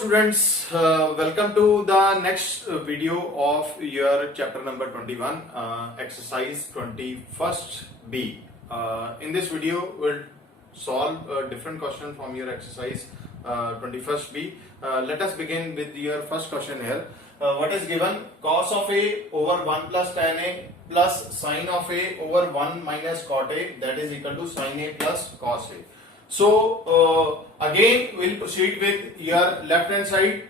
students, welcome to the next video of your chapter number 21, exercise 21st B. In this video, we'll solve a different question from your exercise 21st B. Let us begin with your first question here. What is given? Cos of A over 1 plus tan A plus sin of A over 1 minus cot A, that is equal to sin A plus cos A. So again we'll proceed with your left hand side.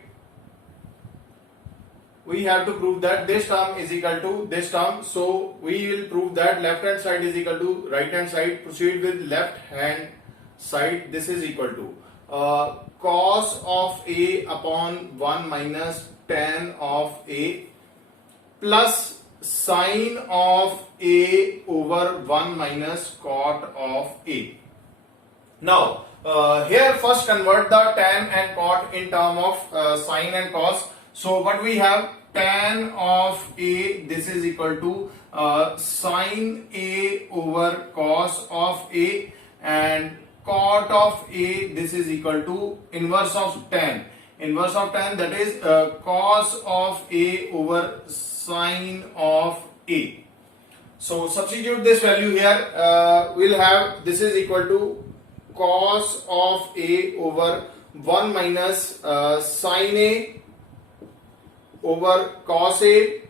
We have to prove that this term is equal to this term. So we will prove that left hand side is equal to right hand side. Proceed with left hand side. This is equal to cos of A upon 1 minus tan of A plus sin of A over 1 minus cot of A. Now, here first convert the tan and cot in term of sin and cos. So, what we have, tan of A, this is equal to sin A over cos of A, and cot of A, this is equal to inverse of tan. Inverse of tan, that is cos of A over sin of A. So, substitute this value here. We'll have this is equal to cos of A over 1 minus sin A over cos A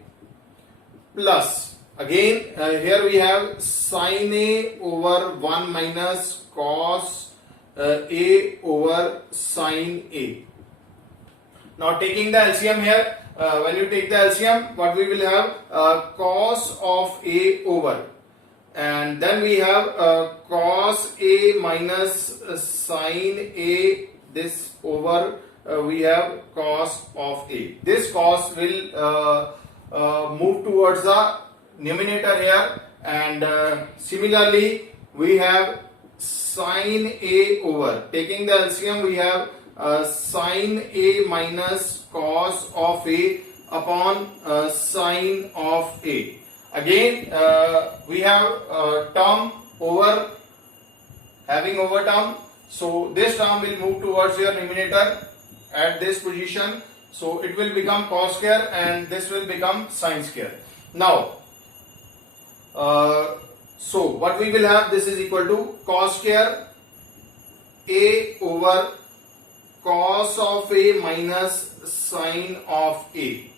plus, again here we have sin A over 1 minus cos A over sin A. Now taking the LCM here, when you take the LCM, what we will have, cos of A over, and then we have cos A minus sin A, this over we have cos of A. This cos will move towards the numerator here, and similarly we have sin A over, taking the LCM we have sin A minus cos of A upon sin of A. Again we have term over, having over term, so this term will move towards your numerator at this position, so it will become cos square and this will become sin square. Now so what we will have, this is equal to cos square A over cos of A minus sin of A.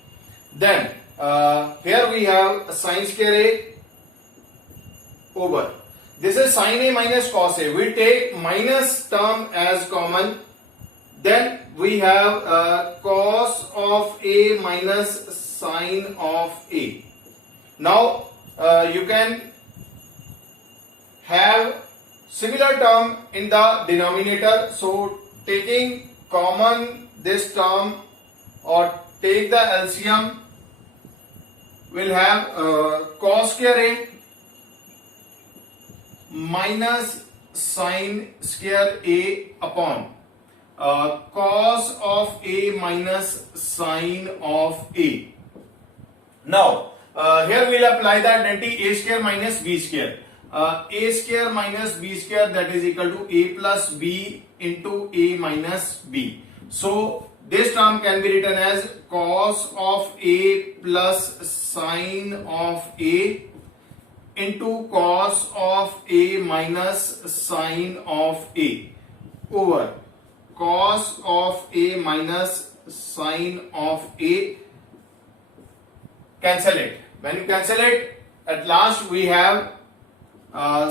Then here we have sin square A over, this is sin A minus cos A. We take minus term as common, then we have cos of A minus sin of A. Now you can have similar term in the denominator, so taking common this term or take the LCM, will have cos square A minus sin square A upon cos of A minus sin of A. Now here we will apply the identity A square minus B square. A square minus B square, that is equal to A plus B into A minus B. So this term can be written as cos of A plus sin of A into cos of A minus sin of A over cos of A minus sin of A. Cancel it. When you cancel it, at last we have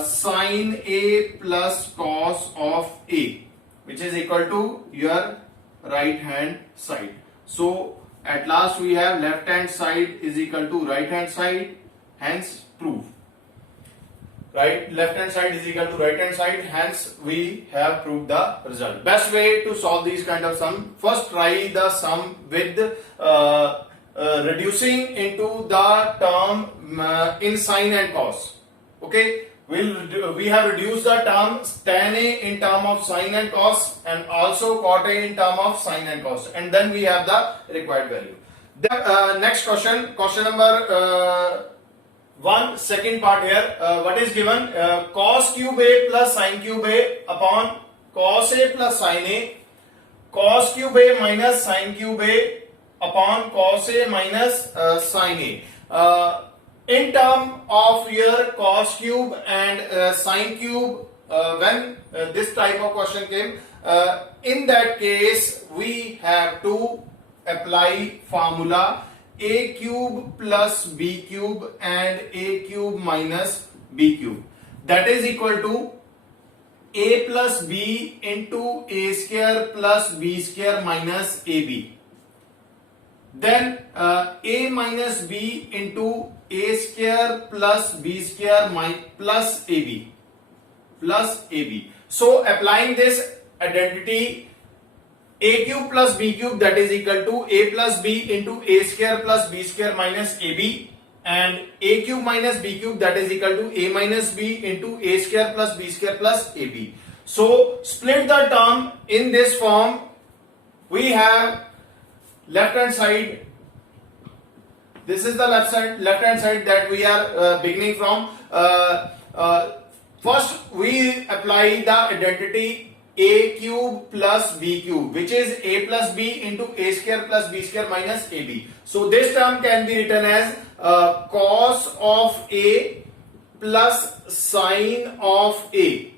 sin A plus cos of A, which is equal to your right hand side. So at last we have left hand side is equal to right hand side, hence proof. Right, left hand side is equal to right hand side, hence we have proved the result. Best way to solve these kind of sum, first try the sum with reducing into the term in sin and cos. Okay, we have reduced the term tan A in term of sin and cos, and also cot A in term of sin and cos, and then we have the required value. Then next question, question number 1, second part here. What is given? Cos cube A plus sin cube A upon cos A plus sin A cos cube a minus sin cube a upon cos a minus sin a. In term of your cos cube and sin cube, when this type of question came, in that case we have to apply formula a cube plus b cube and a cube minus b cube, that is equal to a plus b into a square plus b square minus ab. Then a minus b into a square plus b square plus ab. So applying this identity, a cube plus b cube, that is equal to a plus b into a square plus b square minus ab, and a cube minus b cube, that is equal to a minus b into a square plus b square plus ab. So split the term in this form. We have left hand side. This is the left hand side that we are beginning from. First we apply the identity a cube plus b cube, which is a plus b into a square plus b square minus ab. So this term can be written as cos of a plus sine of a.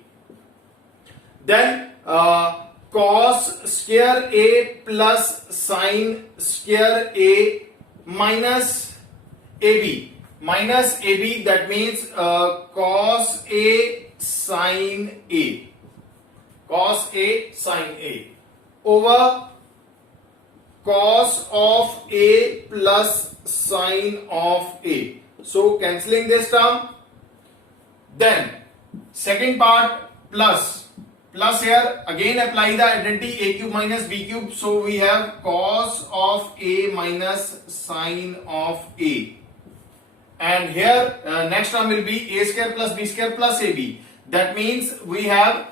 Then cos square a plus sine square a minus ab. Minus ab, that means cos a sine a. Cos a sine a over cos of a plus sine of a. So cancelling this term. Then second part plus here again apply the identity a cube minus b cube. So we have cos of a minus sine of a, and here next term will be a square plus b square plus ab. That means we have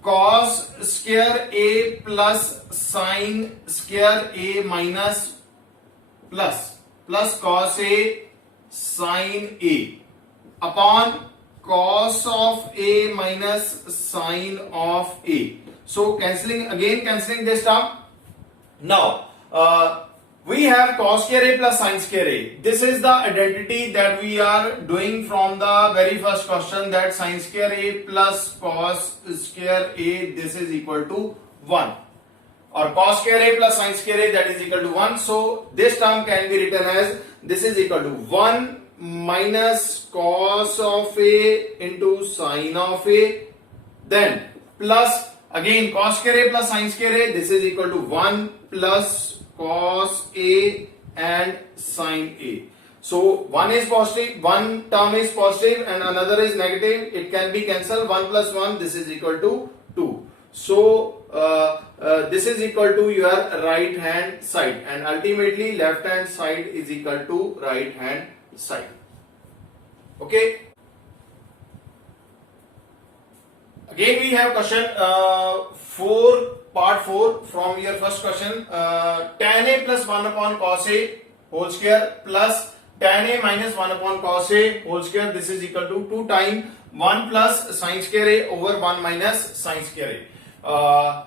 cos square a plus sine square a minus plus cos a sine a upon cos of a minus sine of a. So cancelling this term. Now we have cos square a plus sine square a. This is the identity that we are doing from the very first question, that sine square a plus cos square a, this is equal to 1, or cos square a plus sine square a, that is equal to 1. So this term can be written as this is equal to 1 minus cos of a into sine of a, then plus again cos square a plus sine square a, this is equal to 1 plus cos a and sine a. So one is positive, one term is positive and another is negative. It can be cancelled. 1 plus 1, this is equal to 2. So this is equal to your right hand side, and ultimately left hand side is equal to right hand side. Okay. Again we have question 4, part 4 from your first question. Tan a plus 1 upon cos a whole square plus tan a minus 1 upon cos a whole square, this is equal to 2 times 1 plus sin square a over 1 minus sin square a.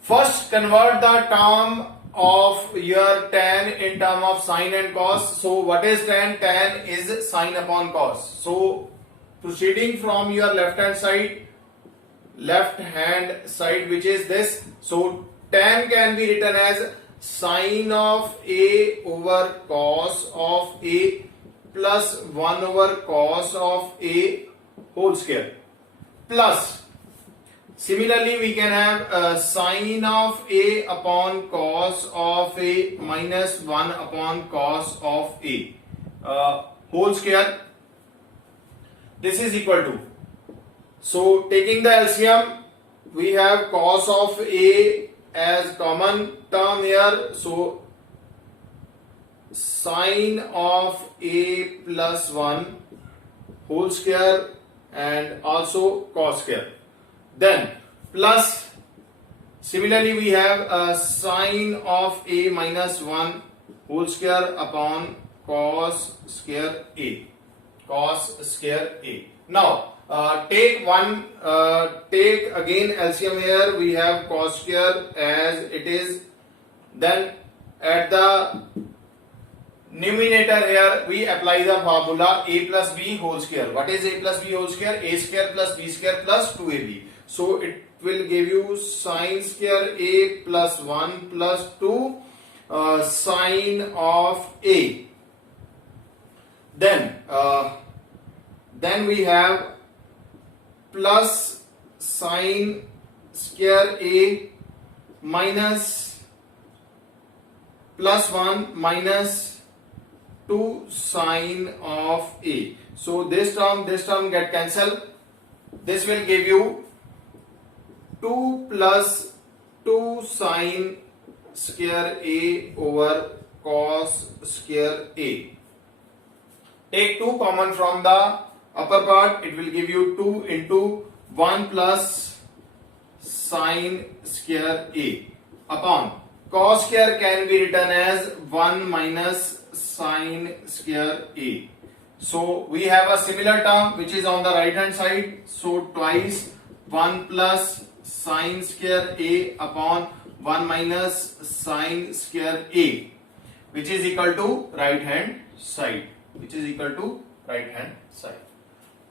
First convert the term of your tan in term of sin and cos. So what is tan? Tan is sin upon cos. So proceeding from your left hand side, which is this, so tan can be written as sin of a over cos of a plus 1 over cos of a whole square, plus similarly we can have sin of a upon cos of a minus 1 upon cos of a whole square, this is equal to, so taking the LCM we have cos of a as common term here, so sin of a plus 1 whole square and also cos square, then plus similarly we have sin of a minus 1 whole square upon cos square a. Now Take again LCM here. We have cos square as it is. Then at the numerator here we apply the formula a plus b whole square. What is a plus b whole square? A square plus b square plus 2ab. So it will give you sine square a plus 1 plus 2 sine of a. Then we have plus sine square a minus plus 1 minus 2 sine of a. So this term get cancelled. This will give you 2 plus 2 sine square a over cos square a. Take 2 common from the upper part. It will give you 2 into 1 plus sine square a upon cos square can be written as 1 minus sine square a. So we have a similar term which is on the right hand side. So twice 1 plus sine square a upon 1 minus sine square a, which is equal to right hand side.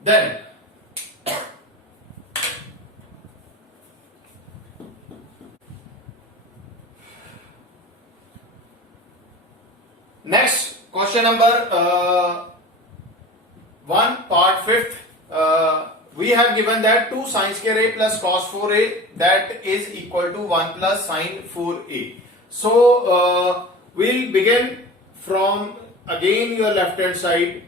Then next question number 1 part 5th. We have given that 2 sine square a plus cos 4a, that is equal to 1 plus sine 4a. So we'll begin from again your left hand side.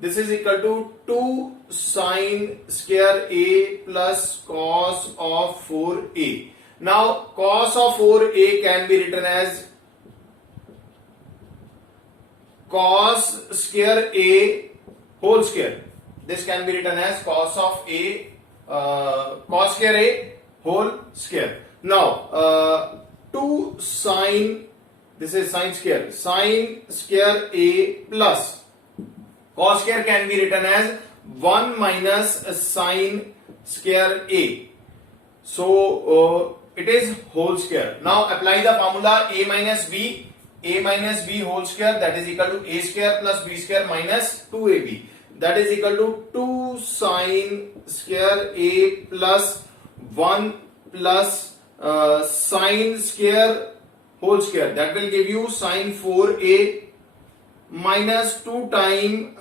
This is equal to 2 sine square a plus cos of 4a. Now cos of 4a can be written as cos square a whole square. This can be written as cos of a cos square a whole square. Now 2 sine, this is sine square a plus cos square can be written as 1 minus sine square a. So it is whole square. Now apply the formula a minus b whole square, that is equal to a square plus b square minus 2ab, that is equal to 2 sine square a plus 1 plus sine square whole square, that will give you sine 4a minus 2 times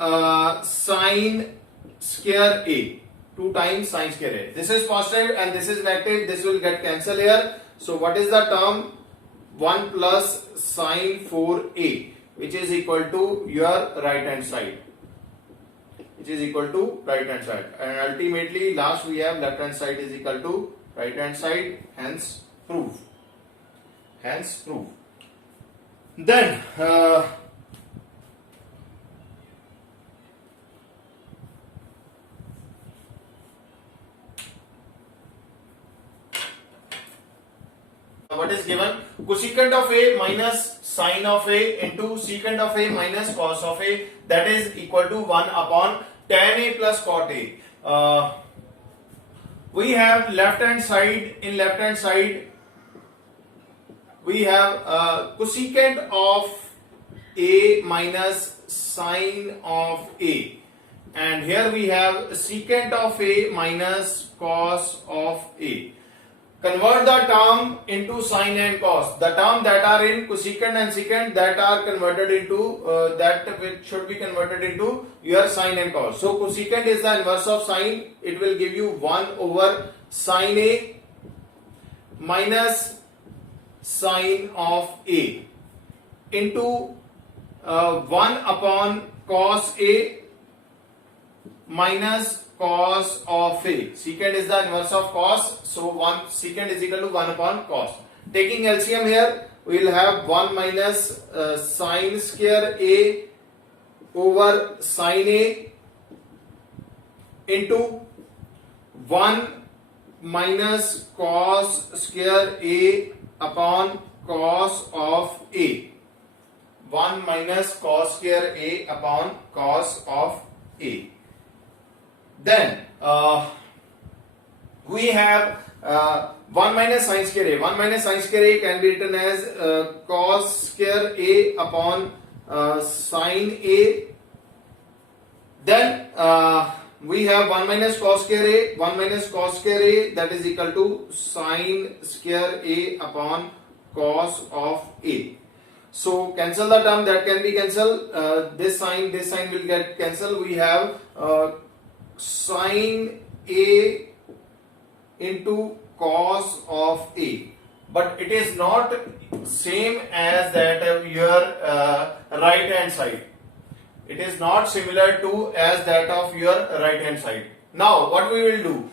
sine square a. 2 times sine square a. This is positive and this is negative. This will get cancelled here. So what is the term? 1 plus sine 4a, which is equal to your right hand side. And ultimately last we have left hand side is equal to right hand side, hence proof. Then what is given? Cosecant of a minus sine of a into secant of a minus cos of a, that is equal to 1 upon tan a plus cot a. We have left hand side. In left hand side we have cosecant of a minus sine of a, and here we have secant of a minus cos of a. Convert the term into sine and cos. The term that are in cosecant and secant, that are converted into should be converted into your sine and cos. So cosecant is the inverse of sine. It will give you 1 over sine a minus sine of a into 1 upon cos a minus cos of a. Secant is the inverse of cos, so secant is equal to 1 upon cos. Taking LCM here, we will have 1 minus sine square a over sine a into 1 minus cos square a upon cos of a. 1 minus cos square a upon cos of a. Then we have 1 minus sine square a. 1 minus sine square a can be written as cos square a upon sine a. Then we have 1 minus cos square a. 1 minus cos square a, that is equal to sine square a upon cos of a. So cancel the term, that can be cancelled. This sign will get cancelled. We have sine a into cos of a, but it is not same as that of your right hand side. It is not similar to as that of your right hand side. Now what we will do,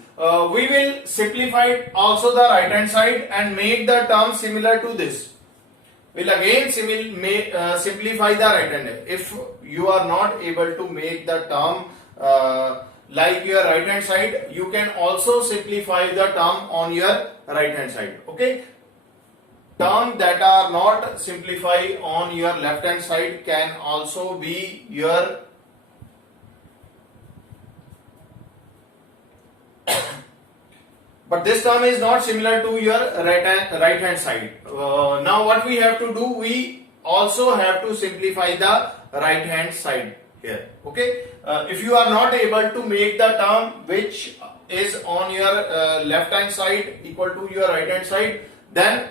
we will simplify also the right hand side and make the term similar to this. We'll again simplify the right hand. If you are not able to make the term like your right hand side, you can also simplify the term on your right hand side. Okay, terms that are not simplified on your left hand side can also be your but this term is not similar to your right hand side. Now what we have to do, we also have to simplify the right hand side here. Okay, if you are not able to make the term which is on your left hand side equal to your right hand side, then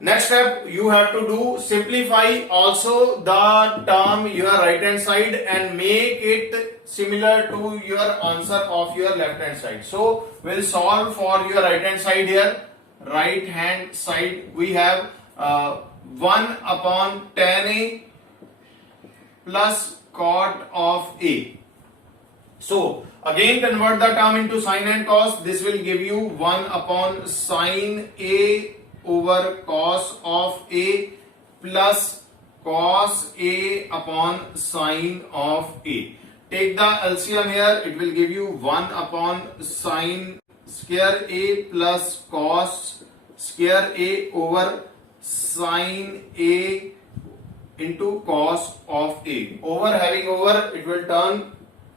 next step you have to do, simplify also the term your right hand side and make it similar to your answer of your left hand side. So we'll solve for your right hand side here. Right hand side we have 1 upon tan a plus cot of a. So again convert the term into sine and cos. This will give you 1 upon sine a over cos of a plus cos a upon sine of a. Take the LCM here, it will give you 1 upon sine square a plus cos square a over sine a into cos of a. Over having over, it will turn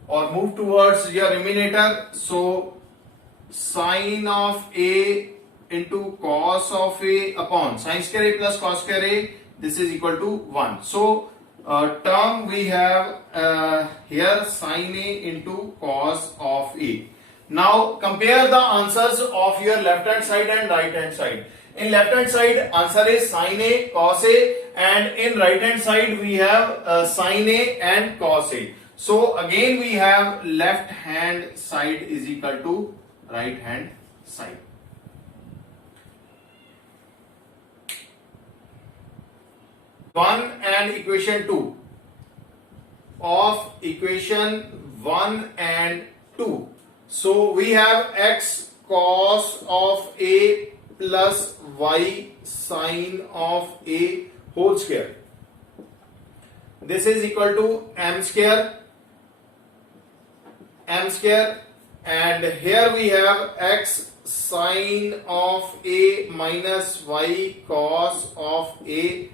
or move towards your numerator. So sine of a into cos of a upon sine square a plus cos square a, this is equal to 1. So term we have here sine a into cos of a. Now compare the answers of your left hand side and right hand side. In left hand side answer is sine a cos a, and in right hand side we have sine a and cos a. So again we have left hand side is equal to right hand side. One and equation 2 of equation 1 and 2. So we have x cos of a plus y sine of a whole square. This is equal to m square, and here we have x sine of a minus y cos of a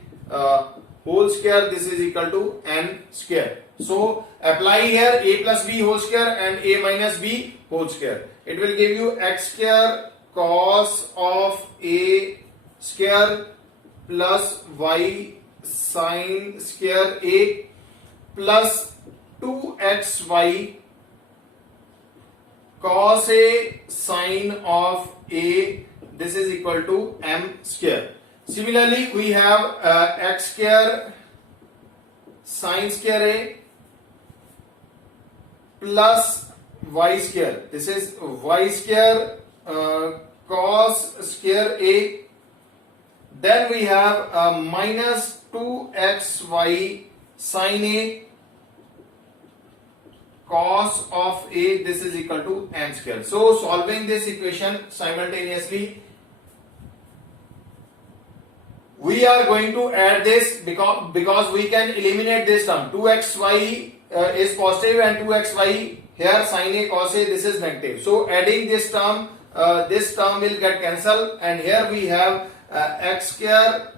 whole square. This is equal to n square. So apply here a plus b whole square and a minus b whole square. It will give you x square cos of a square plus y sine square a plus 2xy cos a sine of a. This is equal to m square. Similarly, we have x square sine square a plus y square. This is y square cos square a. Then we have minus 2xy sine a cos of a. This is equal to m square. So solving this equation simultaneously, we are going to add this because we can eliminate this term. 2xy is positive and 2xy here sine a cos a, this is negative. So adding this term will get cancelled, and here we have x square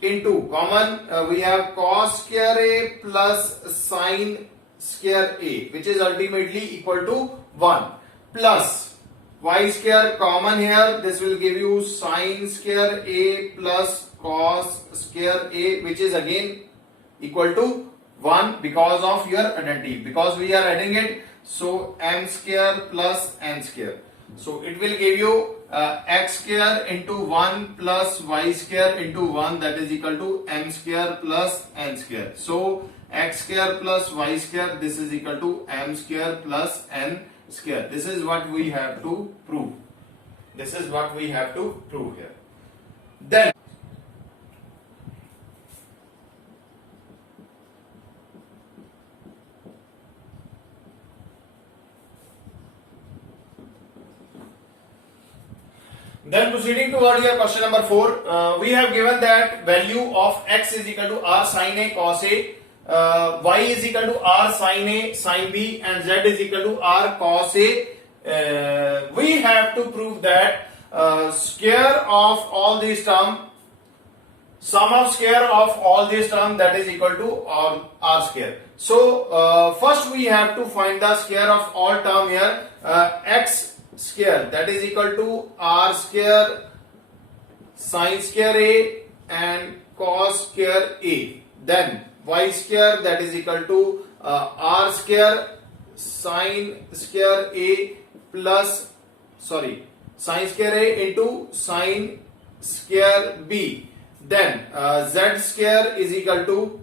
into common, we have cos square a plus sine square a, which is ultimately equal to 1, plus y square common here, this will give you sin square a plus cos square a, which is again equal to 1 because of your identity, because we are adding it. So m square plus n square, so it will give you x square into 1 plus y square into 1, that is equal to m square plus n square. So x square plus y square, this is equal to m square plus n square. This is what we have to prove. This is what we have to prove here. Then proceeding toward your question number 4, we have given that value of x is equal to r sin a cos a, y is equal to r sin a sin b, and z is equal to r cos a. We have to prove that square of all these terms, sum of square of all these terms, that is equal to r square. So first we have to find the square of all term here. X square, that is equal to r square sin square a and cos square a. Then y square, that is equal to r square sin square a plus sin square a into sin square b. Then z square is equal to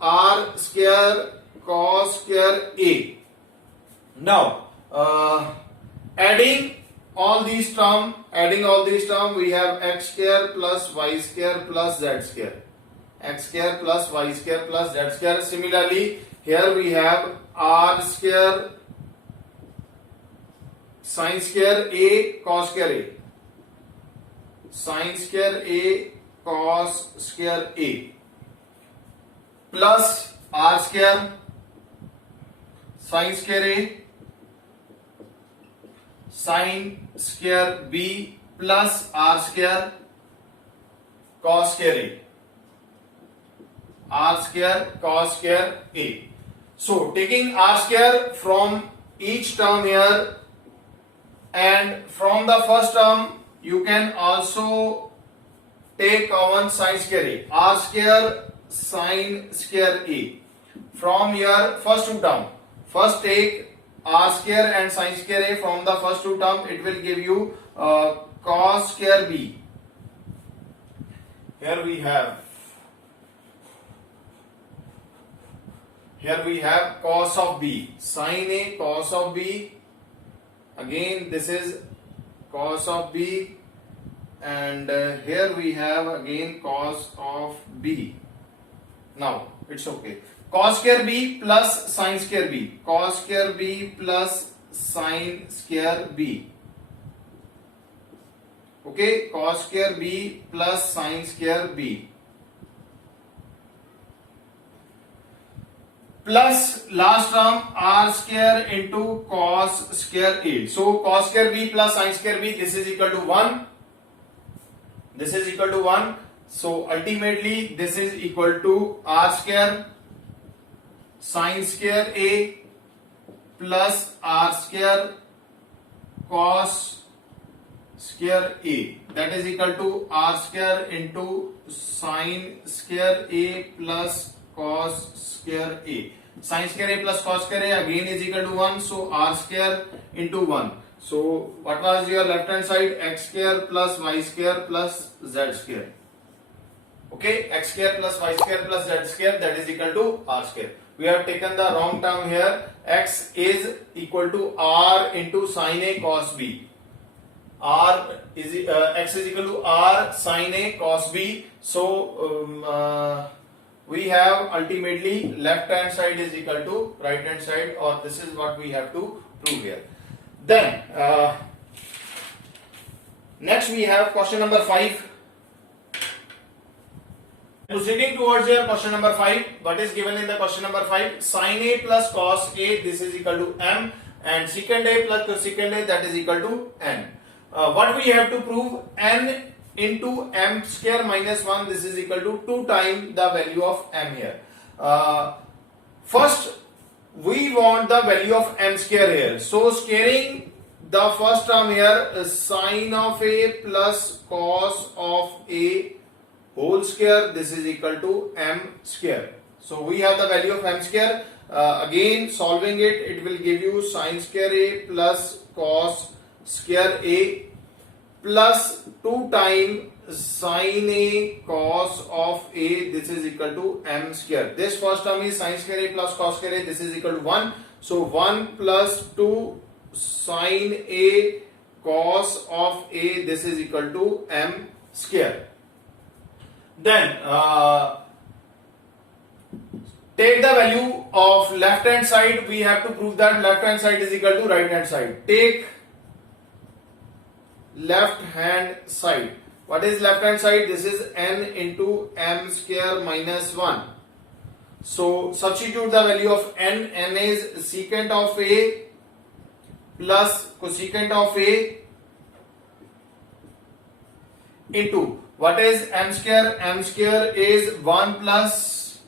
r square cos square a. Now adding all these terms, we have x square plus y square plus z square, x square plus y square plus z square. Similarly, here we have r square sin square a cos square a, sin square a cos square a, plus r square sin square a sin square b plus r square cos square a, r square cos square a. So taking r square from each term here, and from the first term you can also take common sin square a, r square sin square a. From your first two term, first take r square and sin square a from the first two term, it will give you cos square b. Here we have cos of b, sin a cos of b, again this is cos of b, and here we have again cos of b. Now it's okay. Cos square b plus sin square b, cos square b plus sin square b. Okay, cos square b plus sin square b. Plus last term r square into cos square a. So cos square b plus sin square b, this is equal to 1. This is equal to 1. So ultimately this is equal to r square sin square a plus r square cos square a, that is equal to r square into sin square a plus cos square a. Sin square a plus cos square a again is equal to 1, so r square into 1. So what was your left hand side? X square plus y square plus z square. Okay, x square plus y square plus z square, that is equal to r square. We have taken the wrong term here. X is equal to r into sin a cos b. X is equal to r sin a cos b. So we have ultimately left hand side is equal to right hand side, or this is what we have to prove here. Then next we have question number 5. Proceeding towards your question number 5, what is given in the question number 5? Sin a plus cos a, this is equal to m, and secant a plus cosecant a, that is equal to n. What we have to prove? N into m square minus 1, this is equal to 2 times the value of m here. First, we want the value of m square here. So squaring the first term here is sine of a plus cos of a whole square. This is equal to m square. So we have the value of m square. Again solving it, it will give you sine square a plus cos square a plus 2 times sine a cos of a. This is equal to m square. This first term is sine square a plus cos square a. This is equal to 1. So 1 plus 2 sine a cos of a. This is equal to m square. Then take the value of left hand side. We have to prove that left hand side is equal to right hand side. Take left hand side. What is left hand side? This is n into m square minus 1. So substitute the value of n. N is secant of a plus cosecant of a into what is m square? M square is 1 plus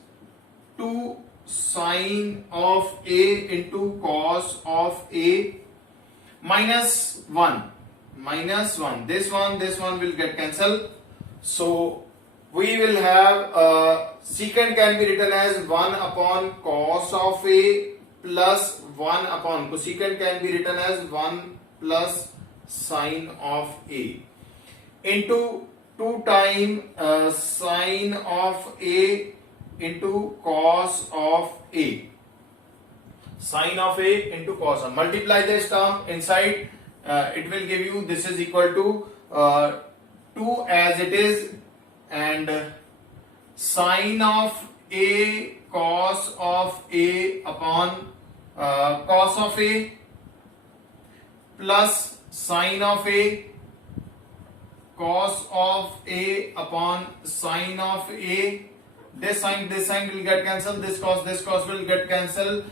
2 sine of a into cos of a minus 1. This one will get cancelled. So we will have secant can be written as 1 upon cos of a plus 1 upon cosecant can be written as 1 plus sine of a into 2 times sine of a into cos of a. Sine of a into cos of. Multiply this term inside. It will give you this is equal to 2 as it is, and sine of a cos of a upon cos of a plus sine of a cos of a upon sine of a. This sign will get cancelled. This cos will get cancelled.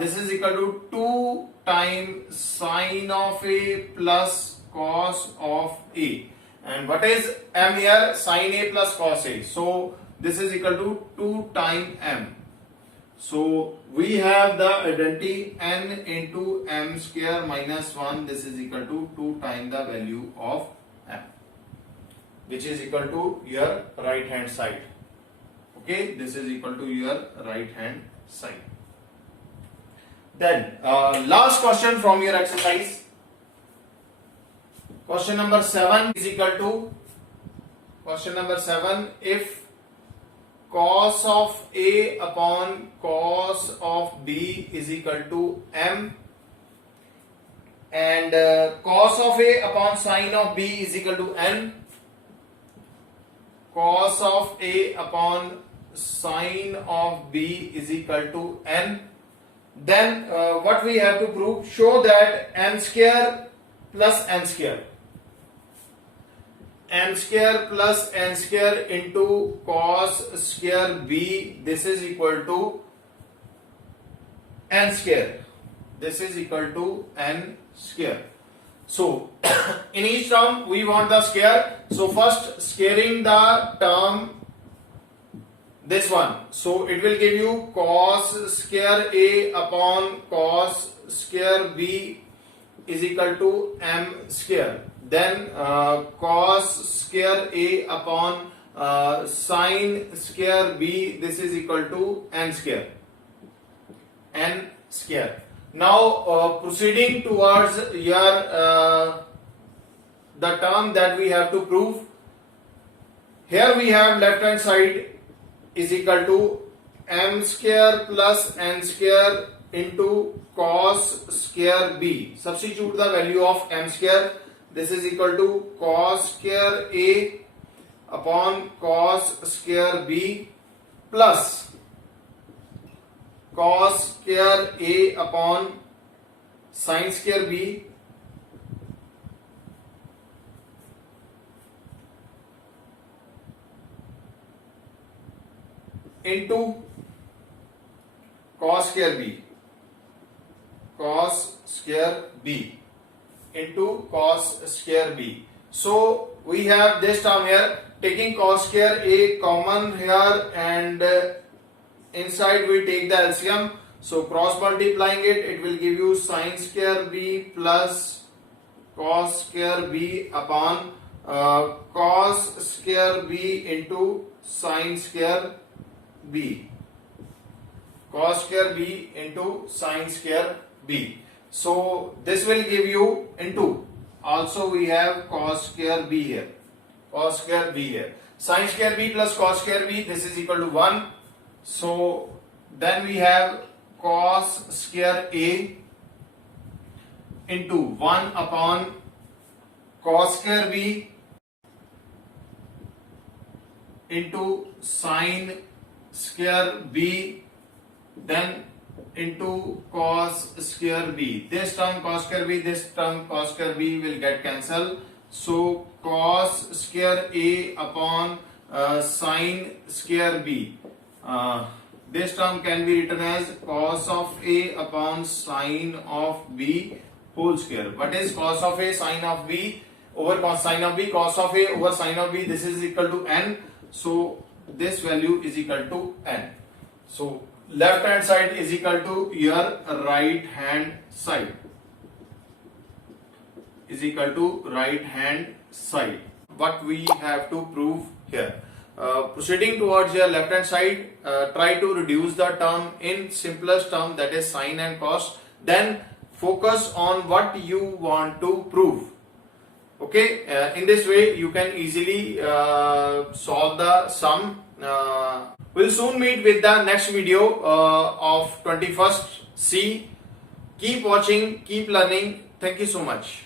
This is equal to 2 times sine of a plus cos of a. And what is m here? Sine a plus cos a. So this is equal to 2 times m. So we have the identity n into m square minus 1. This is equal to 2 times the value of m, which is equal to your right hand side. Okay, this is equal to your right hand side. Then last question from your exercise. Question number 7 is equal to question number 7. If cos of a upon cos of b is equal to m, and cos of a upon sine of b is equal to n, cos of a upon sine of b is equal to n, then what we have to prove? Show that m square plus n square plus n square into cos square b, this is equal to n square. This is equal to n square. So in each term we want the square. So first squaring the term this one. So it will give you cos square a upon cos square b is equal to m square. Then cos square a upon sine square b, this is equal to n square. N square. Now proceeding towards your the term that we have to prove. Here we have left hand side is equal to m square plus n square into cos square b. Substitute the value of m square. This is equal to cos square a upon cos square b plus cos square a upon sine square b into cos square b into cos square b. So we have this term here. Taking cos square a common here, and inside we take the LCM. So cross multiplying it, it will give you sine square b plus cos square b upon cos square b into sine square b. Cos square b into sine square b. So this will give you into, also we have cos square b here. Cos square b here. Sine square b plus cos square b, this is equal to 1. So then we have cos square a into 1 upon cos square b into sine square b, then into cos square b. This term cos square b, this term cos square b will get cancelled. So cos square a upon sine square b. This term can be written as cos of a upon sine of b whole square. What is cos of a sine of b over cos sine of b? Cos of a over sine of b, this is equal to n. So this value is equal to n. So left hand side is equal to your right hand side. Is equal to right hand side. What we have to prove here. Proceeding towards your left hand side, try to reduce the term in simplest term, that is sine and cos. Then focus on what you want to prove. Okay, in this way you can easily solve the sum. We'll soon meet with the next video of 21st C. Keep watching, keep learning. Thank you so much.